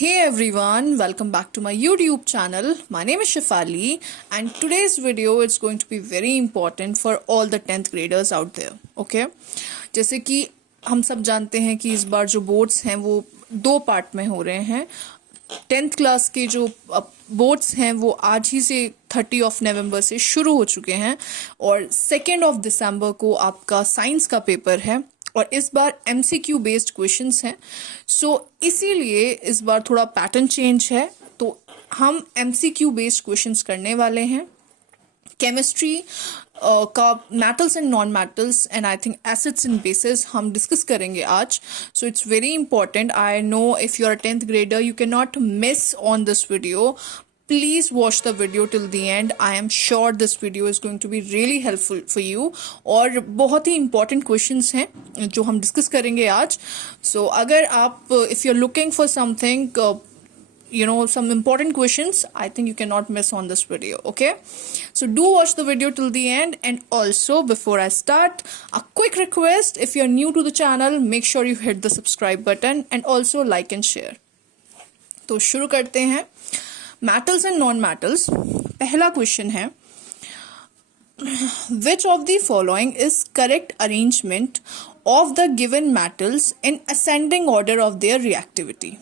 Hey everyone, welcome back to my YouTube channel. My name is Shefali and today's video is going to be very important for all the 10th graders out there. Okay? जैसे कि हम सब जानते हैं कि इस बार जो boards हैं वो दो पार्ट में हो रहे हैं. 10th क्लास के जो बोर्ड्स हैं वो आज ही से 30 नवंबर से शुरू हो चुके हैं और 2 दिसंबर को आपका साइंस का पेपर है और इस बार MCQ बेस्ड क्वेश्चंस हैं. सो इसीलिए इस बार थोड़ा पैटर्न चेंज है, तो हम MCQ बेस्ड क्वेश्चंस करने वाले हैं. केमिस्ट्री का metals and non metals and I think acids and bases हम डिस्कस करेंगे आज. So it's very important. I know if you are 10th grader you cannot miss on this video. Please watch the video till the end. I am sure this video is going to be really helpful for you. और बहुत ही important questions हैं जो हम discuss करेंगे आज. So अगर आप if you're looking for something some important questions, I think you cannot miss on this video. Okay, so do watch the video till the end. And also before I start, a quick request: if you're new to the channel, make sure you hit the subscribe button and also like and share. तो शुरू करते हैं. Metals and non metals. पहला question है, विच of the following is correct arrangement of the given metals in ascending order of their reactivity?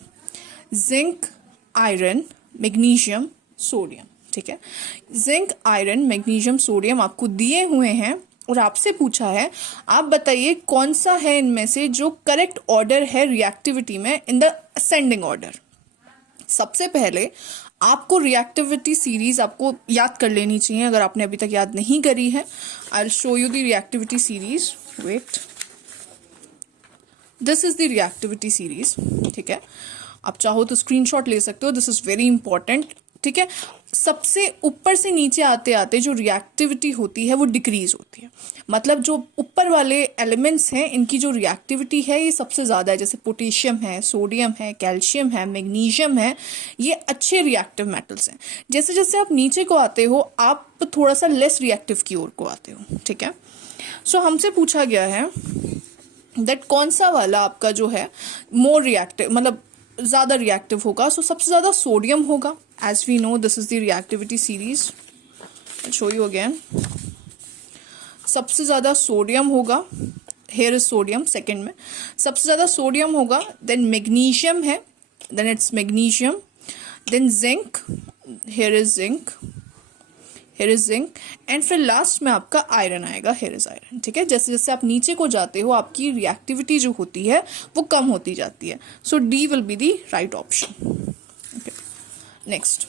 Zinc, iron, magnesium, sodium. ठीक है, zinc, iron, magnesium, sodium आपको दिए हुए हैं और आपसे पूछा है आप बताइए कौन सा है इनमें से जो करेक्ट ऑर्डर है रिएक्टिविटी में इन द असेंडिंग ऑर्डर. सबसे पहले आपको रिएक्टिविटी सीरीज आपको याद कर लेनी चाहिए अगर आपने अभी तक याद नहीं करी है. I will show you the reactivity series. Wait, this is the reactivity series. ठीक है, आप चाहो तो स्क्रीनशॉट ले सकते हो. This is very important. ठीक है, सबसे ऊपर से नीचे आते आते जो रिएक्टिविटी होती है वो डिक्रीज होती है. मतलब जो ऊपर वाले एलिमेंट्स हैं इनकी जो रिएक्टिविटी है ये सबसे ज़्यादा है. जैसे पोटेशियम है, सोडियम है, कैल्शियम है, मैग्नीशियम है, ये अच्छे रिएक्टिव मेटल्स हैं. जैसे जैसे आप नीचे को आते हो आप थोड़ा सा लेस रिएक्टिव की ओर को आते हो. ठीक है, सो हमसे पूछा गया है दैट कौन सा वाला आपका जो है मोर रिएक्टिव मतलब ज़्यादा रिएक्टिव होगा. सो सबसे ज़्यादा सोडियम होगा. As we know, this is the reactivity series. I'll show you again. सबसे ज़्यादा सोडियम होगा. Here is sodium second में. सबसे ज़्यादा सोडियम होगा. Then magnesium है. Then it's magnesium. Then zinc. Here is zinc. Here is zinc. And फिर last में आपका आयरन आएगा. Here is iron. ठीक है, जैसे जैसे आप नीचे को जाते हो आपकी रिएक्टिविटी जो होती है वो कम होती जाती है. So D will be the right option. Okay. Next,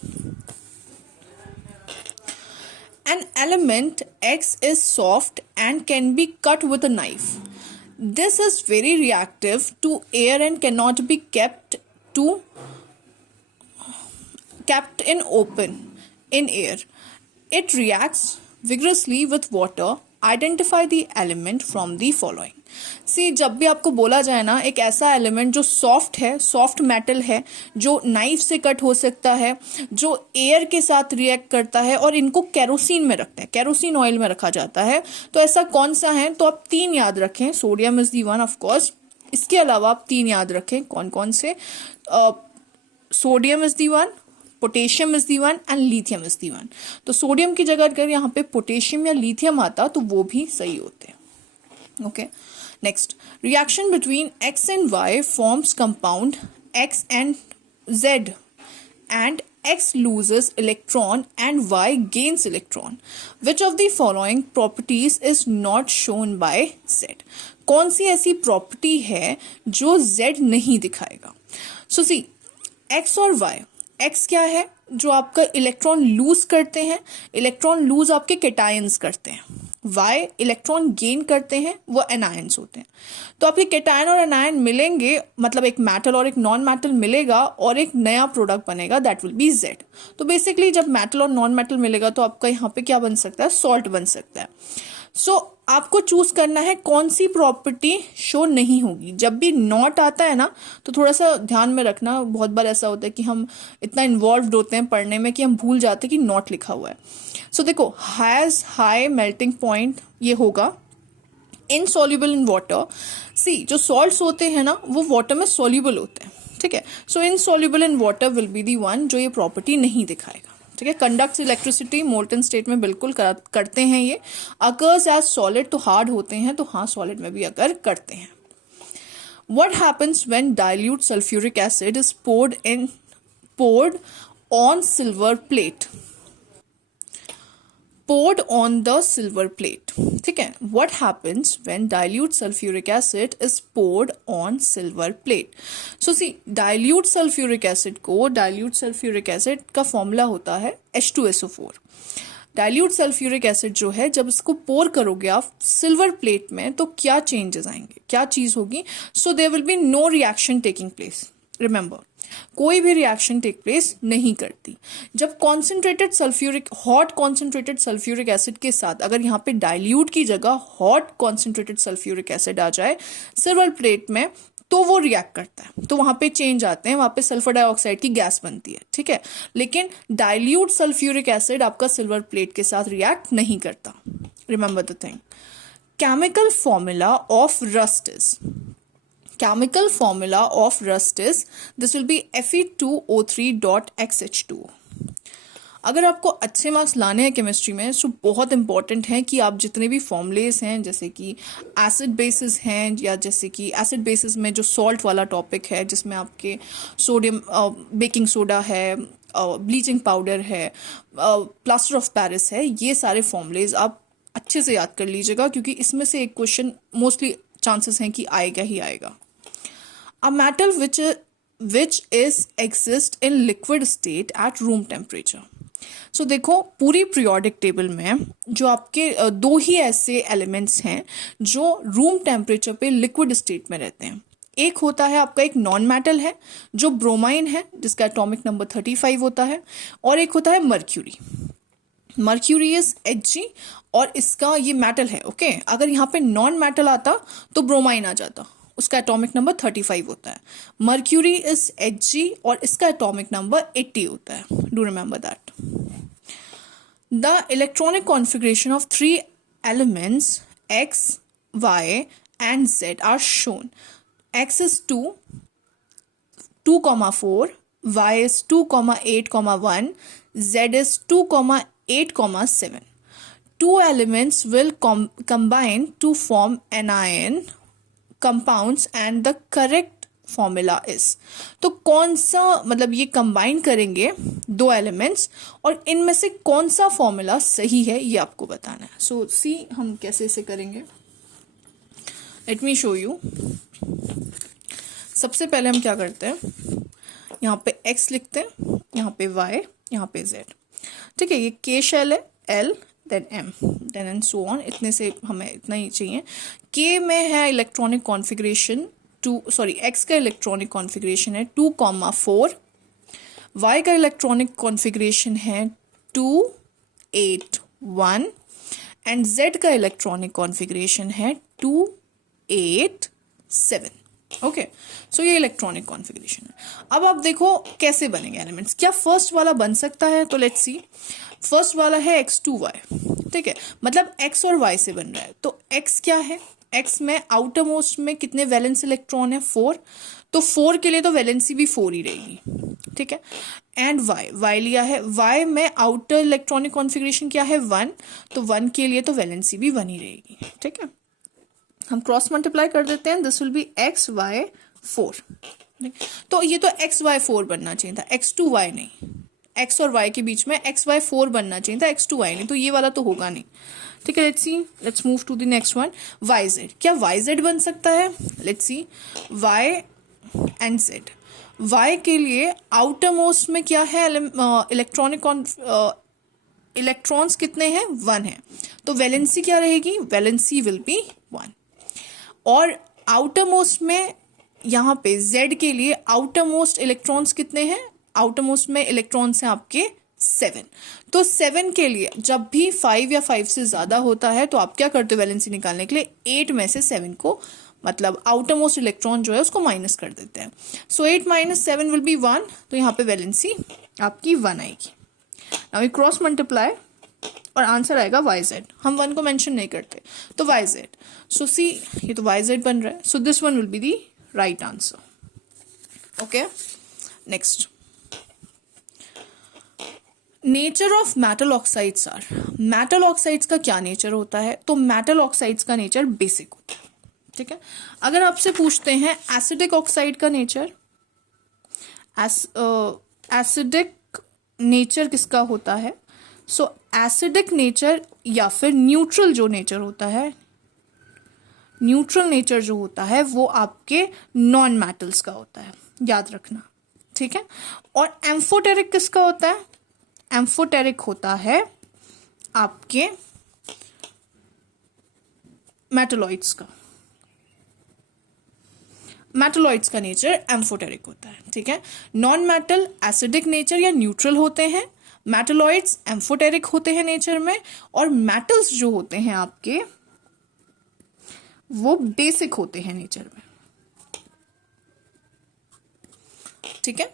an element X is soft and can be cut with a knife. This is very reactive to air and cannot be kept in air. It reacts vigorously with water. Identify the element from the following. सी, जब भी आपको बोला जाए ना एक ऐसा element जो soft है, सॉफ्ट मेटल है, जो नाइफ से कट हो सकता है, जो एयर के साथ रिएक्ट करता है और इनको केरोसिन में रखते हैं, केरोसिन ऑयल में रखा जाता है, तो ऐसा कौन सा है? तो आप 3 याद रखें. Sodium is the one of course. इसके अलावा आप 3 याद रखें. कौन कौन से? Sodium is the one, potassium is the one and lithium is the one. तो सोडियम की जगह अगर यहाँ पे पोटेशियम या लिथियम आता तो वो भी सही होते. Okay, next, reaction between X and Y forms compound X and Z and X loses electron and Y gains electron. Which of the following properties is not shown by Z? कौन सी ऐसी property है जो Z नहीं दिखाएगा? So see, X और Y. X क्या है? जो आपका इलेक्ट्रॉन लूज करते हैं. इलेक्ट्रॉन लूज आपके कैटायंस करते हैं. Y इलेक्ट्रॉन गेन करते हैं, वो एनायंस होते हैं. तो आपके कैटायन और एनायन मिलेंगे, मतलब एक मेटल और एक नॉन मेटल मिलेगा और एक नया प्रोडक्ट बनेगा, दैट विल बी Z. तो बेसिकली जब मेटल और नॉन मेटल मिलेगा तो आपका यहाँ पे क्या बन सकता है? सॉल्ट बन सकता है. सो आपको चूज करना है कौन सी प्रॉपर्टी शो नहीं होगी. जब भी नॉट आता है ना तो थोड़ा सा ध्यान में रखना. बहुत बार ऐसा होता है कि हम इतना इन्वॉल्व होते हैं पढ़ने में कि हम भूल जाते हैं कि नॉट लिखा हुआ है. सो देखो, हैज हाई मेल्टिंग पॉइंट ये होगा. Insoluble in water. सी, जो सॉल्ट्स होते हैं ना वो वाटर में सॉल्युबल होते हैं. ठीक है। So insoluble in water will be the one जो ये प्रॉपर्टी नहीं दिखाएगा, ठीक है। कंडक्ट्स इलेक्ट्रिसिटी मोल्टन स्टेट में बिल्कुल करते हैं ये। अकर्स एज सॉलिड तो हार्ड होते हैं, तो हाँ सॉलिड में भी अकर करते हैं। What happens when dilute sulfuric acid is poured on silver plate? Poured on the silver plate, ठीक है। What happens when dilute sulfuric acid is poured on silver plate? So see, dilute sulfuric acid का formula होता है H2SO4। Dilute sulphuric acid जो है जब इसको पोर करोगे आप सिल्वर प्लेट में तो क्या चेंजेस आएंगे, क्या चीज होगी? So there will be no reaction taking place. Remember, कोई भी रिएक्शन टेक प्लेस नहीं करती। जब concentrated sulphuric hot concentrated sulphuric acid के साथ अगर यहाँ पे डाइल्यूट की जगह हॉट कॉन्सेंट्रेटेड सल्फ्यूरिक एसिड आ जाए सिल्वर प्लेट में तो वो रिएक्ट करता है, तो वहां पे चेंज आते हैं, वहां पे सल्फर डाइऑक्साइड की गैस बनती है, ठीक है। लेकिन डाइल्यूट सल्फ्यूरिक एसिड आपका सिल्वर प्लेट के साथ रिएक्ट नहीं करता। Remember the thing. Chemical formula of rust is this will B Fe2O3.XH2O। अगर आपको अच्छे मार्क्स लाने हैं केमिस्ट्री में तो बहुत इंपॉर्टेंट है कि आप जितने भी फॉर्मूलेस हैं जैसे कि एसिड बेसिस हैं या जैसे कि एसिड बेसिस में जो सॉल्ट वाला टॉपिक है जिसमें आपके सोडियम बेकिंग सोडा है, ब्लीचिंग पाउडर है, प्लास्टर ऑफ पेरिस है, ये सारे फॉर्मूलेस आप अच्छे से याद कर लीजिएगा क्योंकि इसमें से एक क्वेश्चन मोस्टली चांसेस हैं कि आएगा ही आएगा। A metal which is exist in liquid state at room temperature। सो देखो पूरी पीरियोडिक टेबल में जो आपके दो ही ऐसे एलिमेंट्स हैं जो रूम टेम्परेचर पे लिक्विड स्टेट में रहते हैं। एक होता है आपका एक नॉन मेटल है जो ब्रोमाइन है जिसका एटॉमिक नंबर 35 होता है, और एक होता है मर्क्यूरी इज Hg और इसका ये मेटल है, ओके। अगर यहाँ पे नॉन मेटल आता तो ब्रोमाइन आ जाता, उसका एटॉमिक नंबर 35 होता है। मर्क्यूरी इज Hg और इसका एटॉमिक नंबर 80 होता है। Do remember that. The electronic configuration of three elements X, Y and Z are shown. X is 2, 2,4, Y is 2,8,1, Z is 2,8,7. Two elements will combine to form anion compounds and the correct formula is. तो कौन सा मतलब ये combine करेंगे दो elements और इनमें से कौन सा फॉर्मूला सही है ये आपको बताना है। सो सी हम कैसे इसे करेंगे, लेट मी शो यू। सबसे पहले हम क्या करते हैं, यहाँ पे x लिखते हैं, यहाँ पे y, यहाँ पे z, ठीक है। ये k शेल है, L then M then and so on, इतने से हमें इतना ही चाहिए। k में है इलेक्ट्रॉनिक कॉन्फ़िगरेशन x का इलेक्ट्रॉनिक कॉन्फ़िगरेशन है 2,4, y का इलेक्ट्रॉनिक कॉन्फ़िगरेशन है 2,8,1 एंड z का इलेक्ट्रॉनिक कॉन्फ़िगरेशन है 2,8,7। ओके, सो ये इलेक्ट्रॉनिक कॉन्फ़िगरेशन है। अब आप देखो कैसे बनेंगे एलिमेंट्स। क्या फर्स्ट वाला बन सकता है? तो लेट्स सी, फर्स्ट वाला है x2y, ठीक है, मतलब x और y से बन रहा है। तो x क्या है, x में आउटर मोस्ट में कितने वैलेंस इलेक्ट्रॉन है 4, तो 4 के लिए तो वैलेंसी भी 4 ही रहेगी, ठीक है। एंड y लिया है, y में आउटर इलेक्ट्रॉनिक कॉन्फ़िगरेशन क्या है 1, तो 1 के लिए तो वैलेंसी भी 1 ही रहेगी, ठीक है। हम क्रॉस मल्टीप्लाई कर देते हैं, दिस विल बी XY4। तो ये तो XY4 बनना चाहिए था, X2Y नहीं। x और y के बीच में XY4 बनना चाहिए था, X2Y नहीं, तो ये वाला तो होगा नहीं, ठीक है। Let's see, let's move to the next one, YZ। क्या YZ बन सकता है? Let's see, Y and Z। Y के लिए आउटर मोस्ट में क्या है इलेक्ट्रॉनिक इलेक्ट्रॉन्स कितने हैं 1 है, तो वैलेंसी क्या रहेगी? Valency will be 1। और आउटर मोस्ट में यहाँ पे Z के लिए आउटर मोस्ट इलेक्ट्रॉन्स कितने हैं? आउटर मोस्ट में इलेक्ट्रॉन्स हैं आपके 7, तो 7 के लिए जब भी 5 या 5 से ज्यादा होता है तो आप क्या करते हो वैलेंसी निकालने के लिए 8 में से 7 को मतलब आउटर मोस्ट इलेक्ट्रॉन जो है उसको माइनस कर देते हैं। सो 8 - 7 विल बी 1, तो यहाँ पे वैलेंसी आपकी 1 आएगी। नाउ वी क्रॉस मल्टीप्लाई और आंसर आएगा YZ। हम 1 को मेंशन नहीं करते, तो YZ। सो सी, ये तो YZ बन रहा है, so this one will be the right answer. Okay, next, nature of metal oxides are, metal oxides का क्या नेचर होता है? तो मेटल ऑक्साइड्स का नेचर बेसिक होता है, ठीक है। अगर आपसे पूछते हैं एसिडिक ऑक्साइड का नेचर, एसिडिक नेचर किसका होता है? सो एसिडिक नेचर या फिर न्यूट्रल जो नेचर होता है, न्यूट्रल नेचर जो होता है वो आपके नॉन मेटल्स का होता है, याद रखना, ठीक है। और एम्फोटेरिक किसका होता है? एम्फोटेरिक होता है आपके मेटलॉइड्स का, मेटलॉइड्स का नेचर एम्फोटेरिक होता है, ठीक है। नॉन मेटल एसिडिक नेचर या न्यूट्रल होते हैं, मेटलॉइड्स एम्फोटेरिक होते हैं नेचर में, और मेटल्स जो होते हैं आपके वो बेसिक होते हैं नेचर में, ठीक है।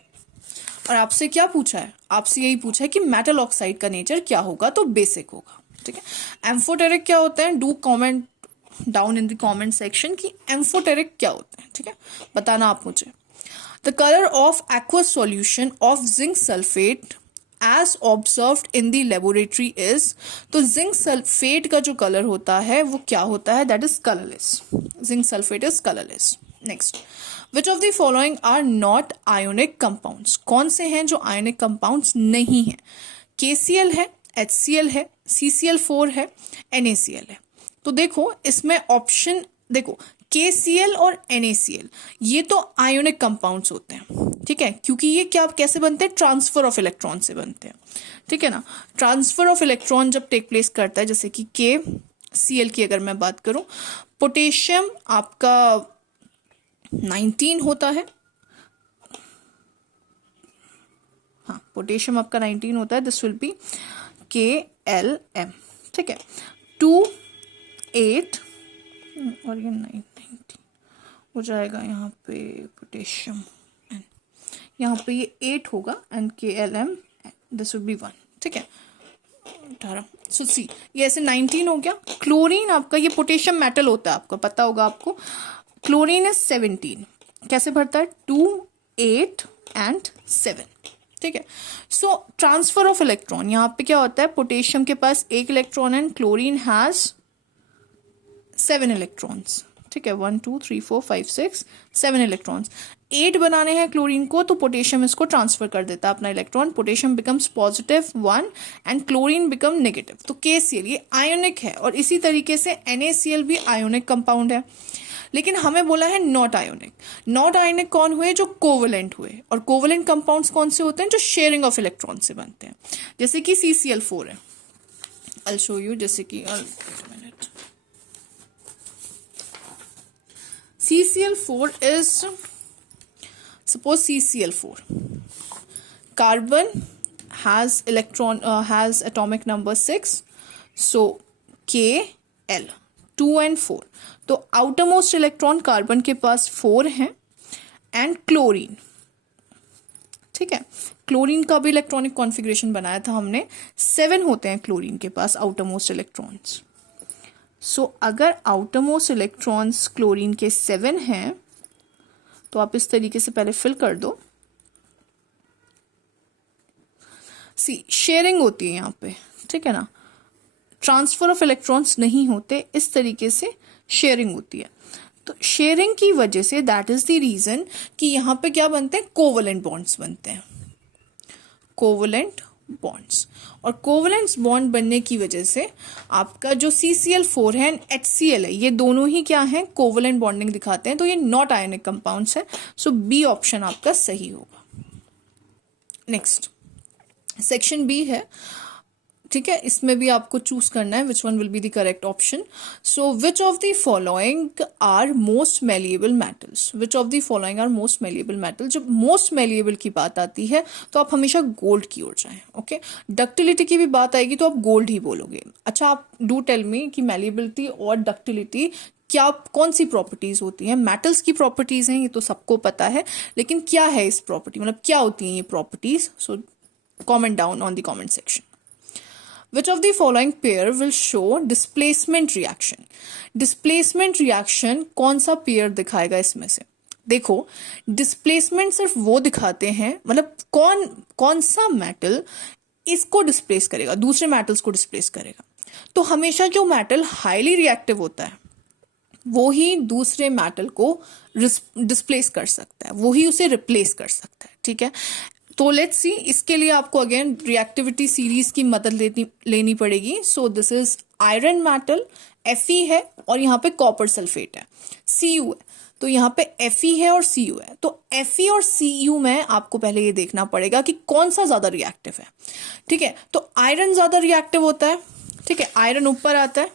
और आपसे क्या पूछा है? आपसे यही पूछा है कि मेटल ऑक्साइड का नेचर क्या होगा, तो बेसिक होगा, ठीक है। एम्फोटेरिक क्या होता है? Do comment down in the comment section कि एम्फोटेरिक क्या होता है, ठीक है, बताना आप मुझे। The colour of aqueous solution of zinc sulphate as observed in the laboratory is, तो जिंक सल्फेट का जो कलर होता है वो क्या होता है? That is colourless, zinc sulphate is colourless. Next, which of the following are not ionic compounds, कौन से हैं जो आयोनिक कंपाउंड्स नहीं हैं? KCl है, HCl है, CCl4 है, NaCl है। तो देखो इसमें ऑप्शन देखो, KCl और NaCl ये तो आयोनिक कंपाउंड्स होते हैं, ठीक है, क्योंकि ये क्या कैसे बनते हैं? ट्रांसफर ऑफ इलेक्ट्रॉन से बनते हैं, ठीक है ना। ट्रांसफर ऑफ इलेक्ट्रॉन जब टेक प्लेस करता है, जैसे कि KCl की अगर मैं बात करूं, पोटेशियम आपका 19 होता है, हाँ पोटेशियम आपका 19 होता है, दिस विल बी KLm, ठीक है। 2 8 और ये 9 19 हो जाएगा यहाँ पे पोटेशियम, यहाँ पे ये 8 होगा and KLm this will B 1, ठीक है, 18। सो सी ये ऐसे 19 हो गया। क्लोरीन आपका, ये पोटेशियम मेटल होता है, आपको पता होगा आपको। क्लोरीन इज 17, कैसे भरता है? 2 8 एंड 7, ठीक है। सो ट्रांसफर ऑफ इलेक्ट्रॉन, यहाँ पे क्या होता है? पोटेशियम के पास 1 electron and chlorine has 7 electrons, ठीक है, 1 2 3 4 5 6 7 इलेक्ट्रॉन्स। 8 बनाने हैं क्लोरीन को, तो पोटेशियम इसको ट्रांसफर कर देता है अपना electron, potassium becomes positive 1 and chlorine become negative. तो KCl ये आयोनिक है, और इसी तरीके से NaCl भी आयोनिक कंपाउंड है, लेकिन हमें बोला है नॉट आयोनिक। नॉट आयोनिक कौन हुए? जो कोवलेंट हुए। और कोवलेंट कंपाउंड्स कौन से होते हैं? जो शेयरिंग ऑफ इलेक्ट्रॉन से बनते हैं, जैसे कि CCl4 है। I'll show you, जैसे कि CCl4 is, suppose CCl4 carbon has has atomic number 6, so Kl 2 and 4, तो आउटर मोस्ट इलेक्ट्रॉन कार्बन के पास 4 हैं एंड क्लोरीन, ठीक है, क्लोरीन का भी इलेक्ट्रॉनिक कॉन्फ़िगरेशन बनाया था हमने, 7 होते हैं क्लोरीन के पास आउटर मोस्ट इलेक्ट्रॉन्स। सो अगर आउटर मोस्ट इलेक्ट्रॉन्स क्लोरीन के 7 हैं, तो आप इस तरीके से पहले फिल कर दो। सी शेयरिंग होती है यहाँ पे, ठीक है ना, ट्रांसफर ऑफ इलेक्ट्रॉन्स नहीं होते, इस तरीके से शेयरिंग होती है। तो शेयरिंग की वजह say that is the reason कि यहाँ पे क्या बनते हैं? कोवलेंट बॉन्ड्स बनते हैं, कोवलेंट बॉन्ड्स। और कोवलेंट बॉन्ड बनने की वजह से आपका जो CCl4 है एंड HCl है, ये दोनों ही क्या हैं? कोवलेंट बॉन्डिंग दिखाते हैं, तो ये नॉट आयोनिक कंपाउंड्स है। सो B ऑप्शन आपका सही होगा। नेक्स्ट सेक्शन B है, ठीक है, इसमें भी आपको चूज करना है which one will be the correct option. So which of the following are most malleable metals, which of the following are most malleable metal. जब मोस्ट मेलिएबल की बात आती है तो आप हमेशा गोल्ड की ओर जाएं, ओके। डक्टिलिटी की भी बात आएगी तो आप गोल्ड ही बोलोगे। अच्छा, आप डू टेल मी कि मेलिएबिलिटी और डक्टिलिटी क्या कौन सी प्रॉपर्टीज होती हैं? मेटल्स की प्रॉपर्टीज हैं, ये तो सबको पता है, लेकिन क्या है इस प्रॉपर्टी, मतलब क्या होती हैं ये properties? So comment down on the comment section. Which of the following pair will show displacement reaction? Displacement reaction कौन सा पेयर दिखाएगा इसमें से? देखो, डिस्प्लेसमेंट सिर्फ वो दिखाते हैं, मतलब कौन कौन सा मेटल इसको डिस्प्लेस करेगा, दूसरे मेटल्स को डिस्प्लेस करेगा। तो हमेशा जो मेटल हाईली रिएक्टिव होता है वो ही दूसरे मेटल को डिस्प्लेस कर सकता है, वो ही उसे रिप्लेस कर सकता है, ठीक है। तो लेट्स सी, इसके लिए आपको अगेन रिएक्टिविटी सीरीज की मदद लेनी पड़ेगी। सो this is iron metal, Fe है और यहाँ पे कॉपर सल्फेट है, Cu है। तो यहाँ पे Fe है और Cu है। तो Fe और Cu में आपको पहले ये देखना पड़ेगा कि कौन सा ज्यादा रिएक्टिव है, ठीक है। तो आयरन ज्यादा रिएक्टिव होता है, ठीक है, आयरन ऊपर आता है,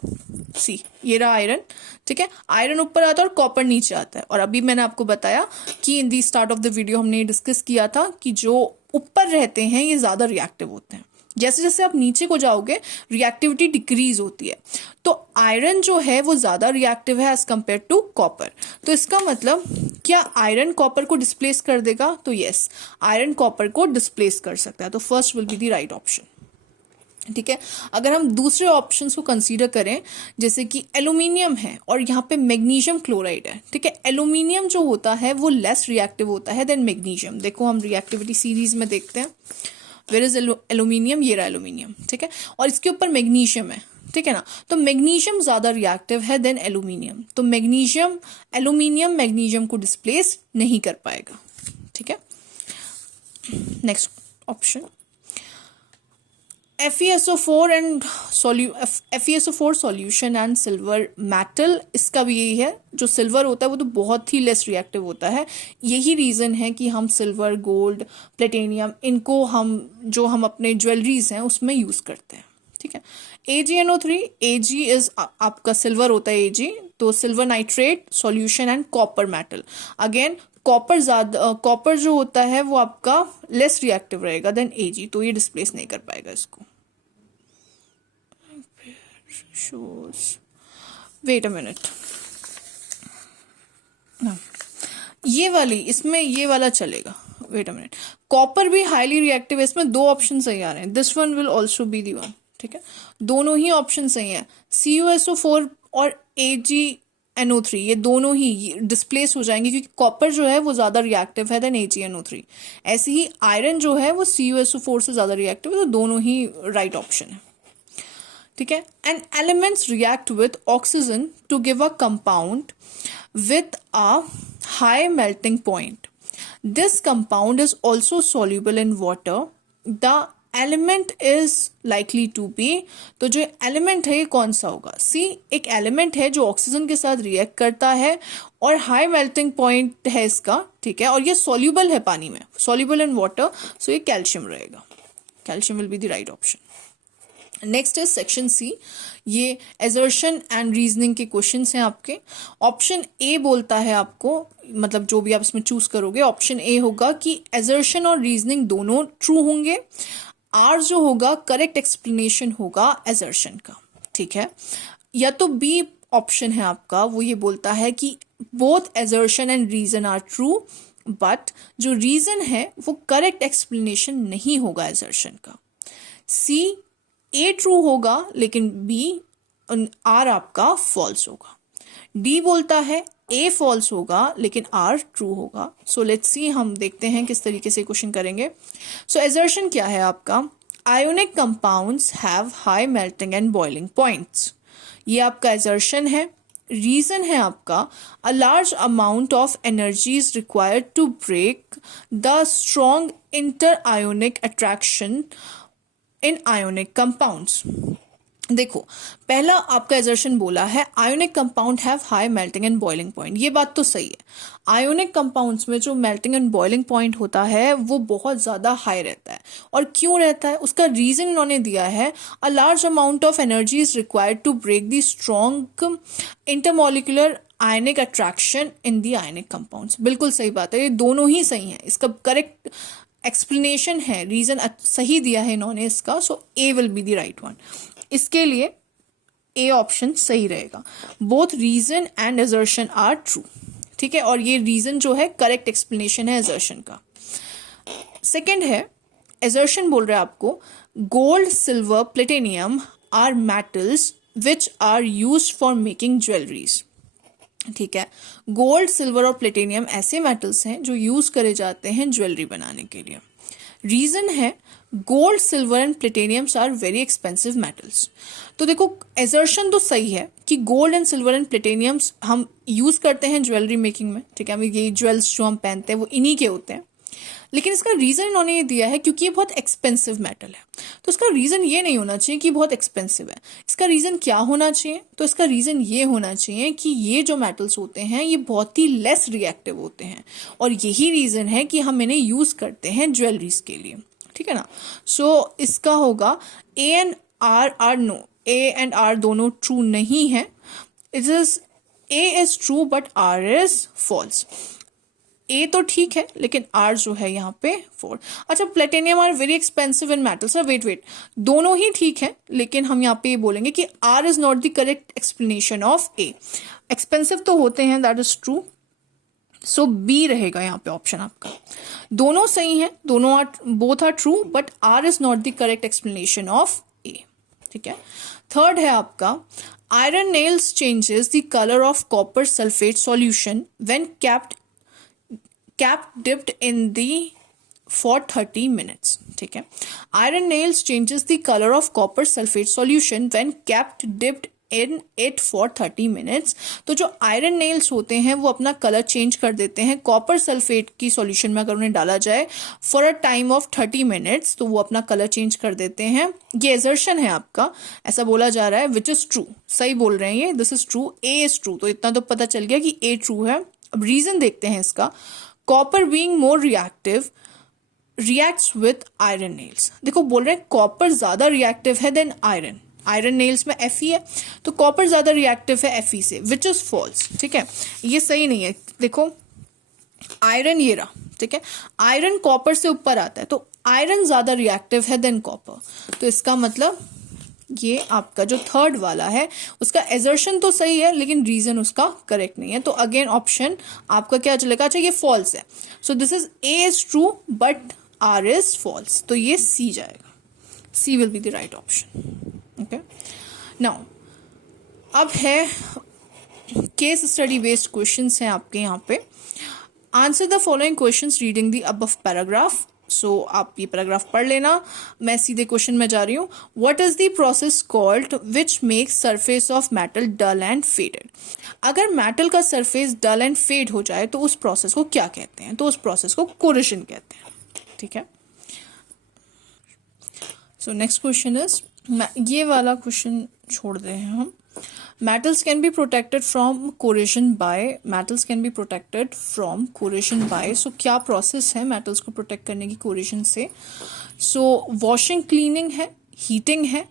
सी ये रहा आयरन, ठीक है, आयरन ऊपर आता है और कॉपर नीचे आता है। और अभी मैंने आपको बताया कि इन दी स्टार्ट ऑफ द वीडियो हमने डिस्कस किया था कि जो ऊपर रहते हैं ये ज्यादा रिएक्टिव होते हैं, जैसे जैसे आप नीचे को जाओगे रिएक्टिविटी डिक्रीज होती है। तो आयरन जो है वो ज्यादा रिएक्टिव है एज कंपेयर टू कॉपर। तो इसका मतलब क्या आयरन कॉपर को डिस्प्लेस कर देगा? तो यस, आयरन कॉपर को डिस्प्लेस कर सकता है। तो first will be the right option, ठीक है। अगर हम दूसरे ऑप्शंस को कंसीडर करें, जैसे कि एल्यूमिनियम है और यहाँ पे मैग्नीशियम क्लोराइड है, ठीक है। एल्यूमिनियम जो होता है वो लेस रिएक्टिव होता है देन मैग्नीशियम। देखो हम रिएक्टिविटी सीरीज में देखते हैं, वेयर इज एल्यूमिनियम, ये रहा एल्यूमिनियम, ठीक है, और इसके ऊपर मैग्नीशियम है, ठीक है ना। तो मैग्नीशियम ज्यादा रिएक्टिव है देन एल्यूमिनियम। तो मैग्नीशियम एल्यूमिनियम मैग्नीशियम को डिस्प्लेस नहीं कर पाएगा, ठीक है। Next option, FeSO4 and FeSO4 solution and silver metal, इसका भी यही है, जो सिल्वर होता है वो तो बहुत ही लेस रिएक्टिव होता है। यही रीज़न है कि हम सिल्वर, गोल्ड, प्लेटिनियम, इनको हम अपने ज्वेलरीज हैं उसमें यूज़ करते हैं, ठीक है। AgNO3, Ag इज आपका सिल्वर होता है Ag, तो silver nitrate solution and copper metal. Again copper जो होता है वो आपका लेस रिएक्टिव रहेगा देन Ag, तो ये डिस्प्लेस नहीं कर पाएगा इसको। वेट अ मिनट, इसमें ये वाला चलेगा। वेट अ मिनट, कॉपर भी हाईली रिएक्टिव है, इसमें दो ऑप्शन सही आ रहे हैं, this one will also be the one, ठीक है। दोनों ही ऑप्शन सही है, CuSO4 और AgNO3 ये दोनों ही डिस्प्लेस हो जाएंगे, क्योंकि कॉपर जो है वो ज्यादा रिएक्टिव है देन AgNO3। ऐसे ही आयरन जो है वो CuSO4 से ज्यादा रिएक्टिव है, तो दोनों ही राइट ऑप्शन है, ठीक है। And elements react with oxygen to give a compound with a high melting point. This compound is also soluble in water. The element is likely to be, तो जो element है ये कौन सा होगा? सी एक element है जो ऑक्सीजन के साथ रिएक्ट करता है और हाई मेल्टिंग पॉइंट है इसका, ठीक है, और ये soluble है पानी में, soluble in water, so ये कैल्शियम रहेगा। Calcium will be the right option. Next है सेक्शन सी, ये एजर्शन एंड रीजनिंग के क्वेश्चंस हैं आपके। ऑप्शन ए बोलता है आपको, मतलब जो भी आप इसमें चूज करोगे, ऑप्शन ए होगा कि एजर्शन और रीजनिंग दोनों ट्रू होंगे। आर जो होगा करेक्ट एक्सप्लेनेशन होगा एजर्शन का, ठीक है। या तो बी ऑप्शन है आपका, वो ये बोलता है कि both assertion and reason are true, but जो रीजन है वो करेक्ट एक्सप्लेनेशन नहीं होगा एजर्शन का। सी ए ट्रू होगा लेकिन बी आर आपका फॉल्स होगा। डी बोलता है ए फॉल्स होगा लेकिन आर ट्रू होगा। सो लेट्स सी, हम देखते हैं किस तरीके से क्वेश्चन करेंगे। सो एजर्शन क्या है आपका, ionic compounds have high melting and boiling points, ये आपका एजर्शन है। रीजन है आपका a large amount of energy is required to break the strong inter ionic attraction in ionic compounds. देखो, पहला आपका एजर्शन बोला है ionic compound have high melting and boiling point, ये बात तो सही है। आयोनिक कंपाउंड्स में जो मेल्टिंग एंड बॉइलिंग पॉइंट होता है वो बहुत ज्यादा हाई रहता है। और क्यों रहता है, उसका रीजन इन्होंने दिया है, a large amount of energy is required to break the strong intermolecular ionic attraction in the ionic compounds. बिल्कुल सही बात है, ये दोनों ही सही है, इसका करेक्ट एक्सप्लेनेशन है, रीजन सही दिया है इन्होंने इसका। So A will be the right one, इसके लिए ए ऑप्शन सही रहेगा। Both reason and assertion are true, ठीक है, और ये रीजन जो है करेक्ट एक्सप्लेनेशन है एजर्शन का। सेकंड है, एजर्शन बोल रहा है आपको gold, silver, platinum are metals which are used for making jewelleries. ठीक है। गोल्ड, सिल्वर और प्लेटिनियम ऐसे मेटल्स हैं जो यूज करे जाते हैं ज्वेलरी बनाने के लिए। रीजन है gold, silver and platinums are very expensive metals. तो देखो एजर्शन तो सही है कि gold and silver and platinums हम यूज करते हैं ज्वेलरी मेकिंग में, ठीक है। ये ज्वेल्स जो हम पहनते हैं वो इन्हीं के होते हैं, लेकिन इसका रीजन इन्होंने ये दिया है क्योंकि ये बहुत एक्सपेंसिव मेटल है। तो इसका रीजन ये नहीं होना चाहिए कि बहुत एक्सपेंसिव है। इसका रीजन क्या होना चाहिए? तो इसका रीजन ये होना चाहिए कि ये जो मेटल्स होते हैं ये बहुत ही लेस रिएक्टिव होते हैं, और यही रीजन है कि हम इन्हें यूज करते हैं ज्वेलरीज के लिए, ठीक है ना। सो इसका होगा A and R no, A and R दोनों ट्रू नहीं है। It is A is true but R is false. A तो ठीक है लेकिन आर जो है यहाँ पे 4। अच्छा, platinum are very expensive in metals. Wait, दोनों ही ठीक है, लेकिन हम यहाँ पे ये बोलेंगे कि R is not the correct explanation of A. Expensive तो होते हैं, that is true. So B रहेगा यहाँ पे ऑप्शन आपका। दोनों सही है, दोनों are, both are true, but R is not the correct explanation of A, ठीक है। थर्ड है आपका iron nails changes the colour of copper sulphate solution when kept dipped in the for 30 minutes, ठीक है। Iron nails changes the colour of copper sulphate solution when capped dipped in it for 30 minutes. तो जो iron nails होते हैं वो अपना colour change कर देते हैं कॉपर सल्फेट की सॉल्यूशन में अगर उन्हें डाला जाए for a time of 30 minutes, तो वो अपना कलर चेंज कर देते हैं। ये एजर्शन है आपका, ऐसा बोला जा रहा है, विच इज ट्रू। सही बोल रहे हैं ये, this is true, A is true. तो इतना तो पता चल गया कि ए ट्रू है। अब रीजन देखते हैं इसका। Copper being more reactive reacts with iron nails. देखो बोल रहे हैं कॉपर ज्यादा रिएक्टिव है देन आयरन। आयरन नेल्स में Fe है, तो कॉपर ज्यादा रिएक्टिव है Fe से, विच इज फॉल्स, ठीक है। ये सही नहीं है। देखो आयरन ये रहा, ठीक है, आयरन कॉपर से ऊपर आता है, तो आयरन ज्यादा रिएक्टिव है देन कॉपर। तो इसका मतलब ये आपका जो थर्ड वाला है उसका एजर्शन तो सही है लेकिन रीजन उसका करेक्ट नहीं है। तो अगेन ऑप्शन आपका क्या चलेगा? अच्छा, ये फॉल्स है। So this is A is true but R is false, तो ये सी जाएगा। C will be the right option. Okay, now अब है केस स्टडी बेस्ड क्वेश्चंस हैं आपके यहाँ पे। Answer the following questions reading the above paragraph. So आप ये पैराग्राफ पढ़ लेना, मैं सीधे क्वेश्चन में जा रही हूँ। What is the process called which makes surface of metal dull and faded? अगर मेटल का सरफेस डल एंड फेड हो जाए तो उस प्रोसेस को क्या कहते हैं? तो उस प्रोसेस को कोरेशन कहते हैं, ठीक है। सो नेक्स्ट क्वेश्चन इज, ये वाला क्वेश्चन छोड़ दे हैं हम। Metals can be protected from corrosion by, metals can be protected from corrosion by, so क्या प्रोसेस है मेटल्स को प्रोटेक्ट करने की कोरेशन से? सो वॉशिंग, क्लीनिंग है, हीटिंग है,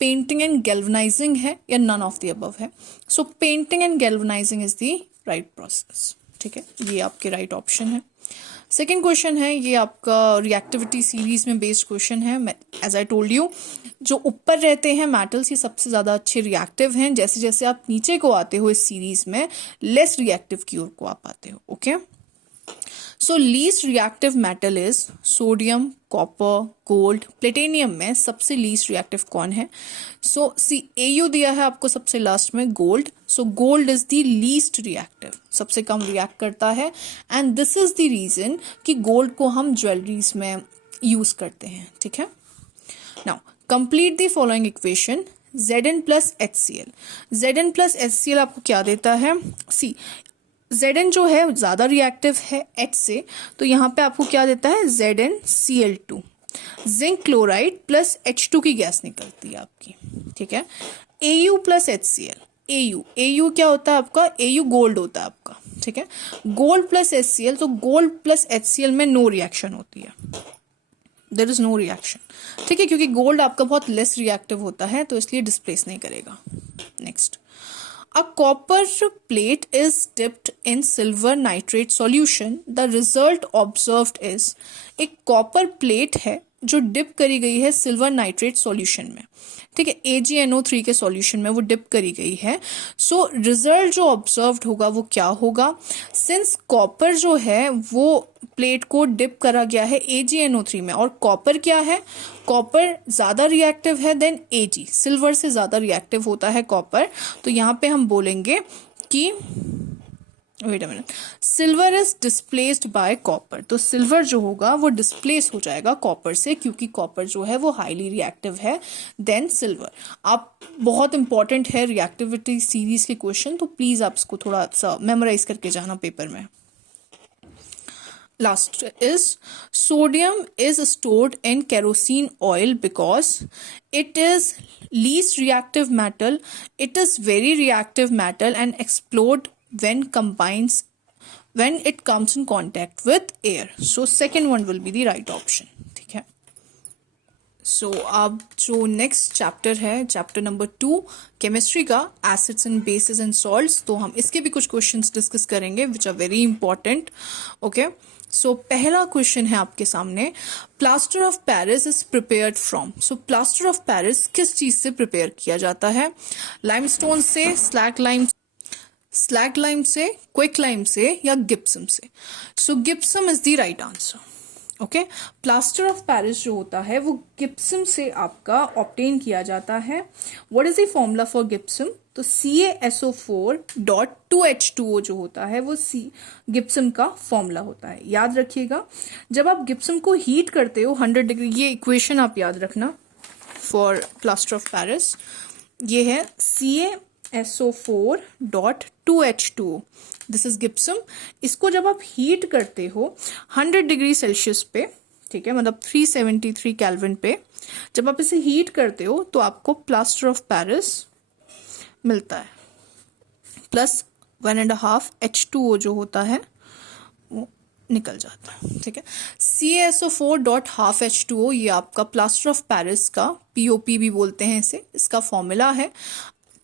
पेंटिंग एंड गैल्वनाइजिंग है, या नन ऑफ द अबव है? So painting and galvanising is the right process, ठीक है। ये आपके राइट ऑप्शन है। सेकेंड क्वेश्चन है, ये आपका रिएक्टिविटी सीरीज में बेस्ड क्वेश्चन है। एज आई टोल्ड यू, जो ऊपर रहते हैं मेटल्स ये सबसे ज़्यादा अच्छे रिएक्टिव हैं। जैसे जैसे आप नीचे को आते हो इस सीरीज में, लेस रिएक्टिव की ओर को आप आते हो, okay. So least reactive metal is sodium, copper, gold. Platinum में सबसे लीस्ट रिएक्टिव कौन है? सो सी Au दिया है आपको सबसे लास्ट में, gold. So gold is the least reactive, सबसे कम रिएक्ट करता है, and this is the reason कि गोल्ड को हम ज्वेलरीज में यूज करते हैं, ठीक है। Now complete the following equation. Zn plus HCl, Zn plus HCl आपको क्या देता है? सी Zn जो है ज्यादा रिएक्टिव है H से, तो यहाँ पे आपको क्या देता है? ZnCl2। Zinc chloride plus H2 की गैस निकलती है आपकी, ठीक है। Au प्लस HCl, Au क्या होता है आपका? Au गोल्ड होता है आपका, ठीक है। गोल्ड प्लस HCl, तो गोल्ड प्लस HCl में नो रिएक्शन होती है, देयर इज नो रिएक्शन, ठीक है, क्योंकि गोल्ड आपका बहुत लेस रिएक्टिव होता है तो इसलिए डिस्प्लेस नहीं करेगा। Next, A copper plate is dipped in silver nitrate solution. The result observed is, एक कॉपर प्लेट है जो डिप करी गई है सिल्वर नाइट्रेट सॉल्यूशन में, ठीक है, AgNO3 के सॉल्यूशन में वो डिप करी गई है। सो रिजल्ट जो ऑब्जर्व्ड होगा वो क्या होगा? सिंस कॉपर जो है वो प्लेट को डिप करा गया है AgNO3 में, और कॉपर क्या है? कॉपर ज्यादा रिएक्टिव है देन Ag, सिल्वर से ज्यादा रिएक्टिव होता है कॉपर। तो यहाँ पे हम बोलेंगे कि wait a minute, silver is displaced by copper, तो सिल्वर जो होगा वो डिस्प्लेस हो जाएगा कॉपर से, क्योंकि कॉपर जो है वो हाईली रिएक्टिव है देन सिल्वर। आप बहुत इंपॉर्टेंट है रिएक्टिविटी सीरीज के क्वेश्चन, तो प्लीज आप इसको थोड़ा सा मेमोराइज करके जाना पेपर में। Last is sodium is stored in kerosene oil because it is least reactive metal. It is very reactive metal and explode when it comes in contact with air. So second one will be the right option. ठीक है। So अब जो next chapter है, chapter number 2 chemistry का, acids and bases and salts, तो हम इसके भी कुछ क्वेश्चंस डिस्कस करेंगे which are very important. Okay, so पहला क्वेश्चन है आपके सामने, plaster of Paris is prepared from. So plaster of Paris किस चीज से प्रिपेयर किया जाता है? लाइमस्टोन से, स्लैग लाइम से, क्विक लाइम से, या गिप्सम से? So gypsum is the right answer. Okay, plaster of Paris जो होता है वो गिप्सम से आपका ऑब्टेन किया जाता है। What is the formula for gypsum? तो CaSO4.2H2O जो होता है वो गिप्सम का फॉर्मूला होता है। याद रखिएगा, जब आप गिप्सम को हीट करते हो 100 डिग्री, ये इक्वेशन आप याद रखना फॉर प्लास्टर ऑफ पेरिस, ये है CaSO4.2H2O, दिस इज गिप्सम। इसको जब आप हीट करते हो 100 डिग्री सेल्सियस पे, ठीक है, मतलब 373 केल्विन पे, जब आप इसे हीट करते हो तो आपको प्लास्टर ऑफ पेरिस मिलता है, प्लस 1.5 H2O जो होता है वो निकल जाता है। ठीक है, CaSO4.half H2O ये आपका प्लास्टर ऑफ पेरिस का, POP भी बोलते हैं इसे, इसका फॉर्मूला है।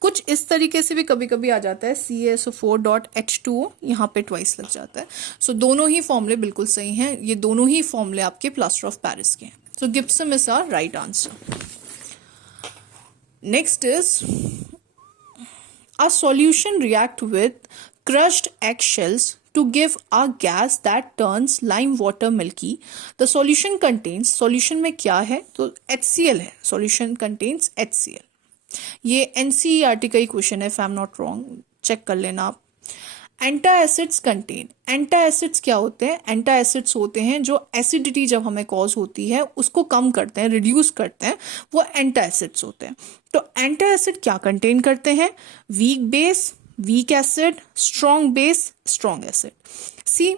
कुछ इस तरीके से भी कभी कभी आ जाता है CaSO4.H2O, यहाँ पे ट्वाइस लग जाता है। सो दोनों ही फॉर्मूले बिल्कुल सही हैं, ये दोनों ही फॉर्मूले आपके प्लास्टर ऑफ पेरिस के हैं। So gypsum is our right answer. Next is a solution react with crushed eggshells to give a gas that turns lime water milky. The solution contains, solution में क्या है? तो HCl है, solution contains HCl। ये NCERT का ही question है, if I'm not wrong, check कर लेना आप। एंटाएसिड्स कंटेन, एंटाएसिड्स क्या होते हैं? एंटाएसिड्स होते हैं जो एसिडिटी जब हमें कॉज होती है उसको कम करते हैं, रिड्यूस करते हैं, वो एंटाएसिड्स होते हैं। तो एंटाएसिड क्या कंटेन करते हैं? Weak base, weak acid, strong base, strong acid. See,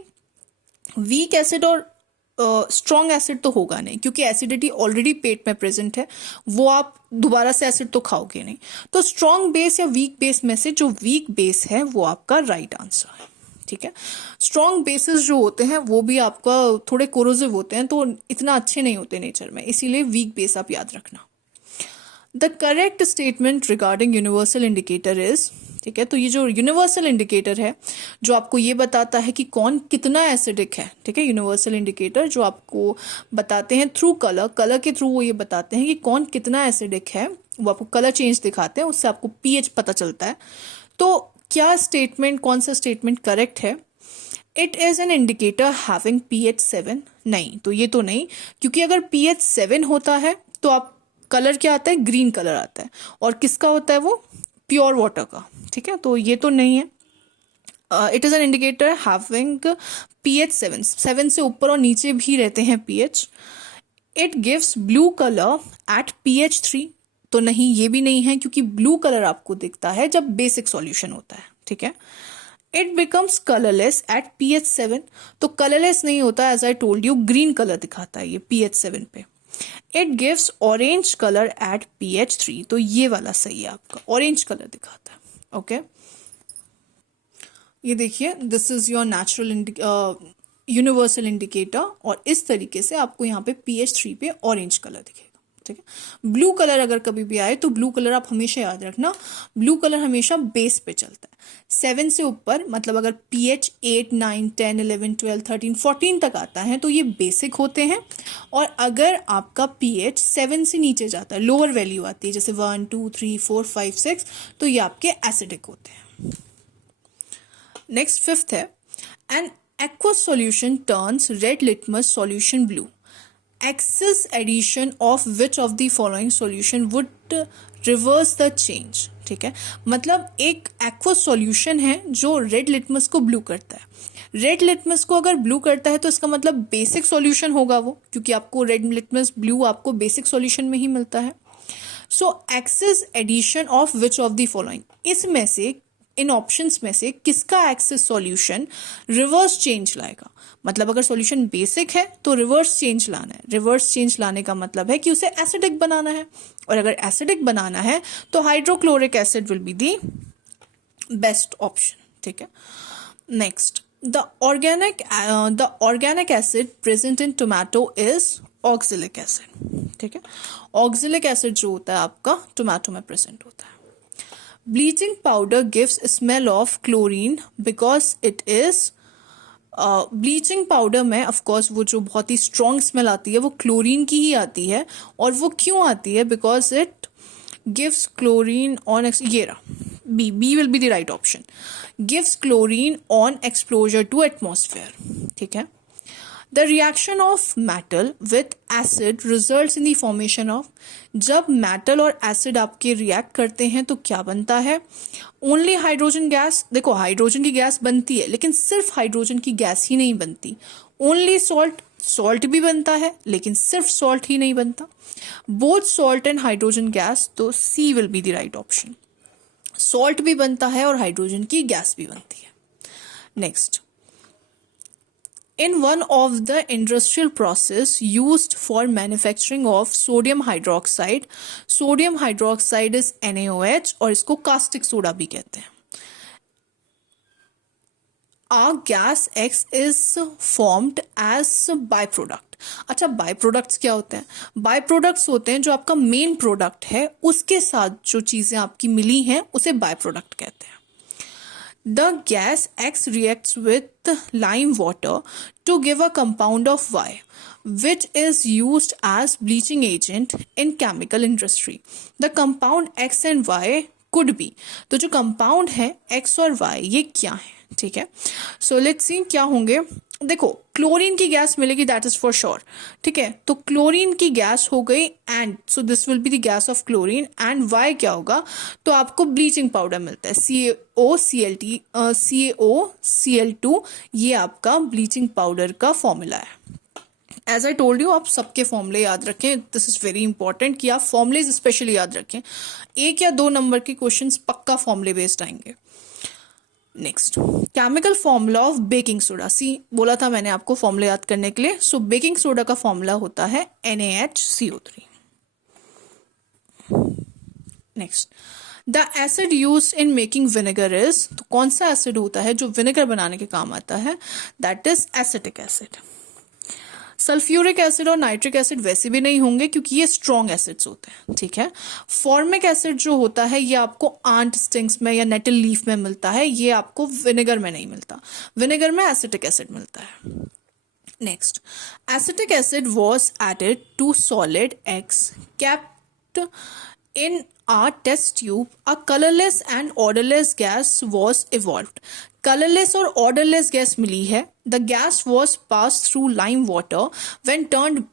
weak acid और स्ट्रॉन्ग एसिड तो होगा नहीं, क्योंकि एसिडिटी ऑलरेडी पेट में प्रेजेंट है, वो आप दोबारा से एसिड तो खाओगे नहीं। तो स्ट्रॉन्ग बेस या वीक बेस में से जो वीक बेस है वो आपका राइट आंसर है। ठीक है, स्ट्रॉन्ग बेसिस जो होते हैं वो भी आपका थोड़े कोरोसिव होते हैं, तो इतना अच्छे नहीं होते नेचर में, इसीलिए वीक बेस आप याद रखना। The correct statement regarding universal indicator is, ठीक है, तो ये जो यूनिवर्सल इंडिकेटर है जो आपको ये बताता है कि कौन कितना एसिडिक है, ठीक है, यूनिवर्सल इंडिकेटर जो आपको बताते हैं थ्रू कलर, कलर के थ्रू वो ये बताते हैं कि कौन कितना एसिडिक है, वो आपको कलर चेंज दिखाते हैं, उससे आपको पीएच पता चलता है। तो क्या स्टेटमेंट, कौन सा स्टेटमेंट करेक्ट है? It is an indicator having pH 7, नहीं, तो ये तो नहीं, क्योंकि अगर pH 7 होता है तो आप कलर क्या आता है? ग्रीन कलर आता है, और किसका होता है वो? प्योर वाटर का। ठीक है, तो ये तो नहीं है। It is an indicator having pH 7, 7 से ऊपर और नीचे भी रहते हैं pH। It gives blue colour at pH 3, तो नहीं, ये भी नहीं है, क्योंकि ब्लू कलर आपको दिखता है जब बेसिक सॉल्यूशन होता है। ठीक है, it becomes colourless at pH 7, तो कलरलेस नहीं होता, as I told you, green colour दिखाता है ये pH 7 पे। It gives orange colour at pH 3, तो ये वाला सही है आपका, ऑरेंज कलर दिखाता है। ओके, ये देखिए, this is your natural universal indicator, और इस तरीके से आपको यहाँ पे pH 3 पे ऑरेंज कलर दिखेगा। ठीक है, ब्लू कलर अगर कभी भी आए तो ब्लू कलर आप हमेशा याद रखना, ब्लू कलर हमेशा बेस पे चलता है। 7 से ऊपर, मतलब अगर pH 8, 9, 10, 11, 12, 13, 14 तक आता है तो ये बेसिक होते हैं, और अगर आपका pH 7 से नीचे जाता है, लोअर वैल्यू आती है, जैसे 1, 2, 3, 4, 5, 6, तो ये आपके एसिडिक होते हैं। नेक्स्ट 5th है, an aqueous solution turns red litmus solution blue. Excess addition of which of the following solution would reverse the change. ठीक है, मतलब एक एक्वस सॉल्यूशन है जो रेड लिटमस को ब्लू करता है। रेड लिटमस को अगर ब्लू करता है तो इसका मतलब बेसिक सॉल्यूशन होगा वो, क्योंकि आपको रेड लिटमस ब्लू आपको बेसिक सॉल्यूशन में ही मिलता है। So excess addition of which of the following, इसमें से इन ऑप्शंस में से किसका एक्सेस सॉल्यूशन रिवर्स चेंज लाएगा। मतलब अगर सॉल्यूशन बेसिक है तो रिवर्स चेंज लाना है। रिवर्स चेंज लाने का मतलब है कि उसे एसिडिक बनाना है, और अगर एसिडिक बनाना है तो hydrochloric acid will be the best option. ठीक है, next, the organic acid present in tomato is oxalic acid. ठीक है, ऑक्सिलिक एसिड जो होता है आपका टोमेटो में प्रेजेंट होता है। Bleaching powder gives smell of chlorine because it is, bleaching powder में ऑफकोर्स वो जो बहुत ही स्ट्रॉन्ग स्मेल आती है वो क्लोरीन की ही आती है, और वो क्यों आती है, because it gives chlorine on, ये रहा B, B will be the right option, gives chlorine on exposure to atmosphere. ठीक है, the reaction of metal with acid results in the formation of, जब मेटल और एसिड आपके react करते हैं तो क्या बनता है, ओनली हाइड्रोजन गैस। देखो हाइड्रोजन की गैस बनती है, लेकिन सिर्फ हाइड्रोजन की गैस ही नहीं बनती। ओनली सॉल्ट, सॉल्ट भी बनता है लेकिन सिर्फ सॉल्ट ही नहीं बनता। Both salt and hydrogen gas, तो C will be the right option. Salt भी बनता है और हाइड्रोजन की गैस भी बनती है। Next, in one of the industrial process used for manufacturing of sodium hydroxide is NaOH, और इसको कास्टिक सोडा भी कहते हैं। A gas X is formed as byproduct। अच्छा, बाय प्रोडक्ट्स क्या होते हैं? बाय प्रोडक्ट्स होते हैं जो आपका मेन प्रोडक्ट है उसके साथ जो चीजें आपकी मिली हैं उसे बाय प्रोडक्ट कहते हैं। The gas X reacts with lime water to give a compound of Y, which is used as bleaching agent in chemical industry. The compound X and Y could be, तो जो compound है X और Y ये क्या है? ठीक है, so let's see क्या होंगे। देखो क्लोरीन की गैस मिलेगी, दैट इज फॉर श्योर। ठीक है, तो क्लोरीन की गैस हो गई, and so this will be the gas of chlorine, and Y क्या होगा, तो आपको ब्लीचिंग पाउडर मिलता है CaOCl2, ये आपका ब्लीचिंग पाउडर का फॉर्मूला है। एज आई टोल्ड यू, आप सबके फॉर्मूले याद रखें, दिस इज वेरी इंपॉर्टेंट कि आप फॉर्मूलेज स्पेशली याद रखें। 1 या 2 नंबर के क्वेश्चंस पक्का फॉर्मूले बेस्ड आएंगे। Next, chemical formula of baking soda. See बोला था मैंने आपको फॉर्मूला याद करने के लिए। सो बेकिंग सोडा का फॉर्मूला होता है NaHCO3। Next, the acid use in making vinegar is, तो कौन सा एसिड होता है जो विनेगर बनाने के काम आता है, that is acetic acid. Sulphuric acid और नाइट्रिक एसिड वैसे भी नहीं होंगे क्योंकि ये स्ट्रॉन्ग एसिड्स होते हैं। ठीक है, फॉर्मिक एसिड जो होता है ये आपको आंट स्टिंग्स में या नेटल लीफ में मिलता है, ये आपको विनेगर में नहीं मिलता। विनेगर में एसिटिक एसिड मिलता है। Next, acetic acid was added to solid X kept in a test tube, a colorless and odorless gas was evolved. Colorless और odorless gas मिली है। The gas was passed through lime water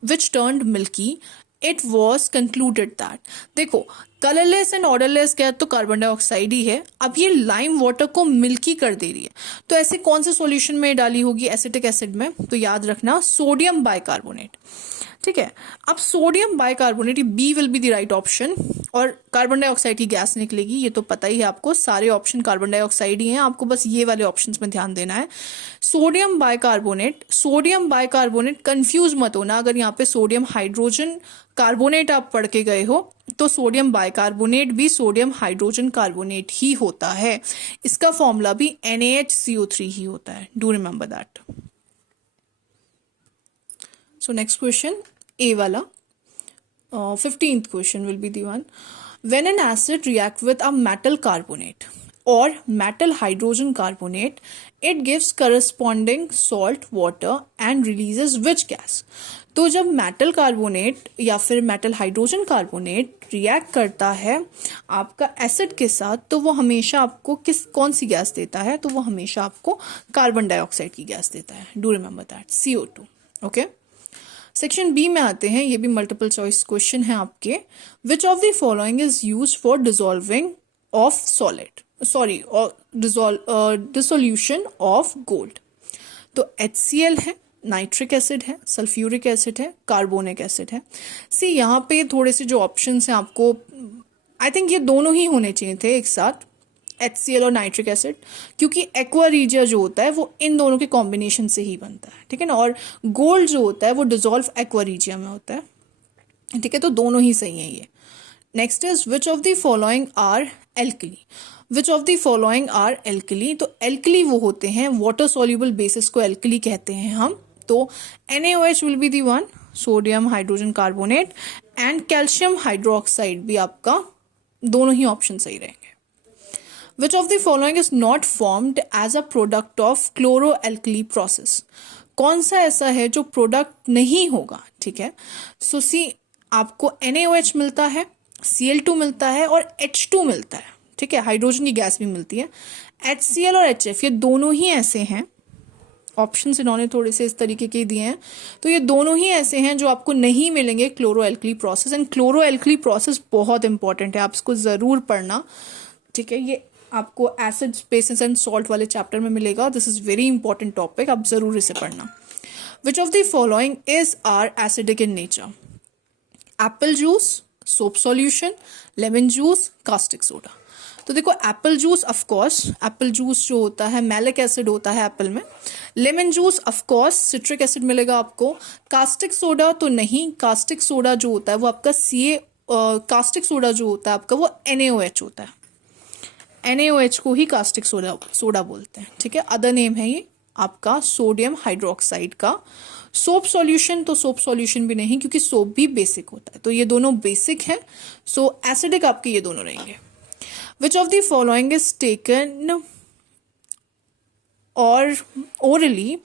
which turned milky. It was concluded that, देखो colourless and odourless gas तो carbon dioxide ही है, अब ये lime water को milky कर दे रही है, तो ऐसे कौन से सॉल्यूशन में डाली होगी एसिटिक एसिड में, तो याद रखना सोडियम बाइकार्बोनेट। ठीक है, अब sodium bicarbonate, B will be the right option, और कार्बन डाइऑक्साइड की गैस निकलेगी, ये तो पता ही है आपको, सारे ऑप्शन कार्बन डाइऑक्साइड ही हैं, आपको बस ये वाले ऑप्शंस में ध्यान देना है। सोडियम बाइकार्बोनेट कंफ्यूज मत होना, अगर यहाँ पे सोडियम हाइड्रोजन कार्बोनेट आप पढ़ के गए हो तो सोडियम बाइकार्बोनेट भी सोडियम हाइड्रोजन कार्बोनेट ही होता है, इसका फॉर्मूला भी NaHCO3 ही होता है, do remember that. So next question, A वाला 15th question will be the one. When an acid react with a metal carbonate or metal hydrogen carbonate, it gives corresponding salt water and releases which gas? तो जब metal carbonate या फिर metal hydrogen carbonate react करता है आपका acid के साथ, तो वो हमेशा आपको कौन सी गैस देता है, तो वो हमेशा आपको कार्बन डाइऑक्साइड की गैस देता है, do remember that, CO2। Okay, section B में आते हैं, ये भी मल्टीपल चॉइस क्वेश्चन है आपके। विच of the following is use for dissolving of solid, sorry, dissolution of gold. तो HCl है, नाइट्रिक एसिड है, सल्फ्यूरिक एसिड है, कार्बोनिक एसिड है। सी यहाँ पे थोड़े से जो ऑप्शंस हैं आपको, आई थिंक ये दोनों ही होने चाहिए थे एक साथ, HCl और नाइट्रिक एसिड, क्योंकि एक्वा रीजिया जो होता है वो इन दोनों के कॉम्बिनेशन से ही बनता है, ठीक है ना। और गोल्ड जो होता है वो डिजोल्व एक्वा रीजिया में होता है, ठीक है। तो दोनों ही सही है ये। Next is which of the following are alkali. Which of the following are alkali, तो एल्कली वो होते हैं, वाटर सॉल्युबल बेसिस को एल्कली कहते हैं हम। तो NaOH will be the one, sodium hydrogen carbonate, and calcium hydroxide भी आपका, दोनों ही ऑप्शन सही रहेंगे। Which of the following is not formed as a product of chloroalkali process? कौन सा ऐसा है जो प्रोडक्ट नहीं होगा, ठीक है। सो सी आपको NaOH मिलता है, Cl2 मिलता है और H2 मिलता है, ठीक है। हाइड्रोजन की गैस भी मिलती है। HCl और HF ये दोनों ही ऐसे हैं, ऑप्शन इन्होंने थोड़े से इस तरीके के दिए हैं, तो ये दोनों ही ऐसे हैं जो आपको नहीं मिलेंगे chloroalkali process. And chloroalkali process बहुत इंपॉर्टेंट है, आप इसको जरूर पढ़ना, ठीक है। ये आपको एसिड्स, बेसिस एंड सॉल्ट वाले चैप्टर में मिलेगा। This is very important topic, आप जरूर इसे पढ़ना। Which of the following is are acidic in nature? Apple juice, soap solution, lemon juice, caustic soda. तो देखो apple juice, of course apple juice जो होता है मैलिक एसिड होता है एप्पल में। Lemon juice of course citric acid मिलेगा आपको। कास्टिक सोडा तो नहीं, कास्टिक सोडा जो होता है वो आपका कास्टिक सोडा जो होता है आपका वो NaOH होता है। NaOH को ही कास्टिक सोडा बोलते हैं, ठीक है। अदर नेम है ये आपका सोडियम हाइड्रोक्साइड का। सोप सॉल्यूशन, तो सोप सॉल्यूशन भी नहीं, क्योंकि सोप भी बेसिक होता है, तो ये दोनों बेसिक है। सो एसिडिक आपके ये दोनों रहेंगे। Which of the following is taken और orally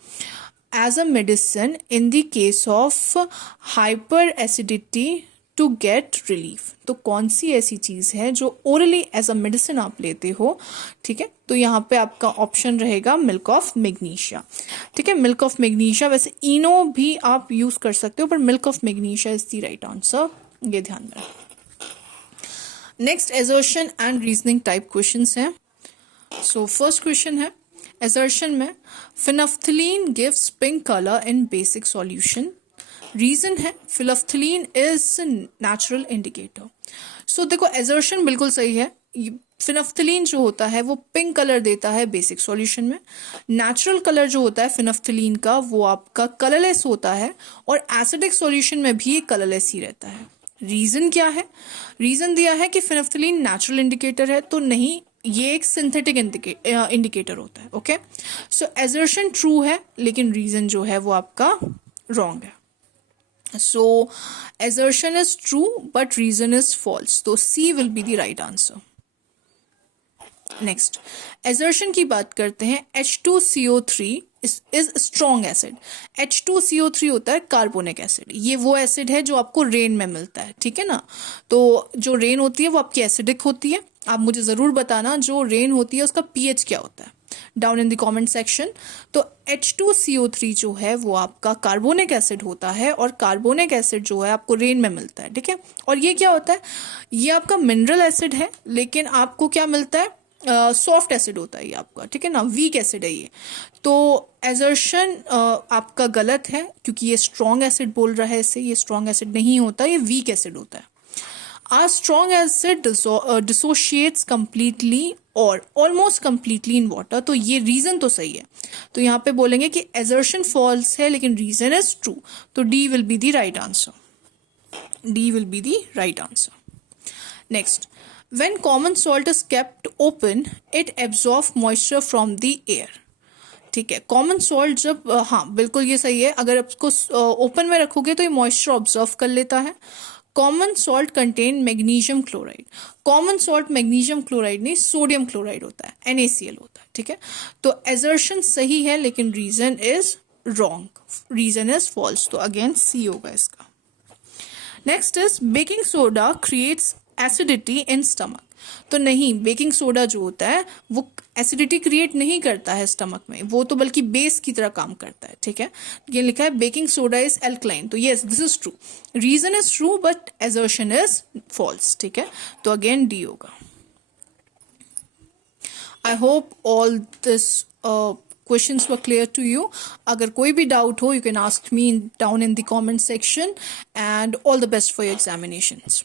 as a medicine in the case of hyperacidity to get relief? तो कौन सी ऐसी चीज है जो ओरली एज अ मेडिसिन आप लेते हो, ठीक है। तो यहाँ पे आपका ऑप्शन रहेगा मिल्क ऑफ मैग्नीशिया, ठीक है। मिल्क ऑफ मैग्नीशिया, वैसे इनो भी आप यूज कर सकते हो, पर milk of magnesia is the right answer, ये ध्यान में रखें। Next assertion and reasoning type questions हैं। सो फर्स्ट क्वेश्चन है एजर्शन में, phenolphthalein gives pink colour in basic solution. Reason है phenolphthalein is natural indicator. So देखो एजर्शन बिल्कुल सही है, फिनफ्थलीन जो होता है वो पिंक कलर देता है बेसिक सॉल्यूशन में। नेचुरल कलर जो होता है फिनफ्थलीन का वो आपका कलरलेस होता है, और एसिडिक सॉल्यूशन में भी ये कलरलेस ही रहता है। रीजन क्या है? रीजन दिया है कि फिनफ्थलीन नेचुरल इंडिकेटर है, तो नहीं, ये एक सिंथेटिक इंडिकेटर होता है, ओके। सो एजर्शन ट्रू है, लेकिन रीजन जो है वो आपका रॉन्ग है। So assertion is true but reason is false. तो C will be the right answer. Next, assertion की बात करते हैं। H2CO3 is strong acid. H2CO3 होता है कार्बोनिक एसिड। ये वो एसिड है जो आपको रेन में मिलता है, ठीक है ना। तो जो रेन होती है वो आपकी एसिडिक होती है। आप मुझे जरूर बताना जो रेन होती है उसका pH क्या होता है, down in the comment section. तो H2CO3 जो है वो आपका कार्बोनिक एसिड होता है, और कार्बोनिक एसिड जो है आपको रेन में मिलता है, ठीक है। और ये क्या होता है? ये आपका मिनरल एसिड है, लेकिन आपको क्या मिलता है? सॉफ्ट एसिड होता है ये आपका, ठीक है ना, वीक एसिड है ये। तो एजर्शन आपका गलत है, क्योंकि ये स्ट्रॉन्ग एसिड बोल रहा है इसे, ये स्ट्रॉन्ग एसिड नहीं होता, ये वीक एसिड होता है। A strong acid dissociates completely और almost completely in water। तो ये रीजन तो सही है, तो यहाँ पे बोलेंगे कि assertion false है लेकिन reason is true। तो D will be the right answer. D will be the right answer. Next, when common salt is kept open, it absorbs moisture from the air। ठीक है, कॉमन सॉल्ट जब, हाँ बिल्कुल ये सही है, अगर आपको ओपन में रखोगे तो ये मॉइस्चर ऑब्जर्व कर लेता है। Common salt contain magnesium chloride. Common salt magnesium chloride नहीं, सोडियम क्लोराइड होता है, NaCl होता है, ठीक है। तो एजर्शन सही है लेकिन reason is wrong, reason is false. तो अगेन सी होगा इसका। Next is baking soda creates acidity in stomach. तो नहीं, बेकिंग सोडा जो होता है वो एसिडिटी क्रिएट नहीं करता है स्टमक में, वो तो बल्कि बेस की तरह काम करता है, ठीक है। ये लिखा है बेकिंग सोडा इज एल्कलाइन, तो yes this is true, reason is true but assertion is false, ठीक है। तो अगेन डी होगा। I hope all this questions were clear to you. अगर कोई भी doubt हो, you can ask me down in the comment section, and all the best for your examinations.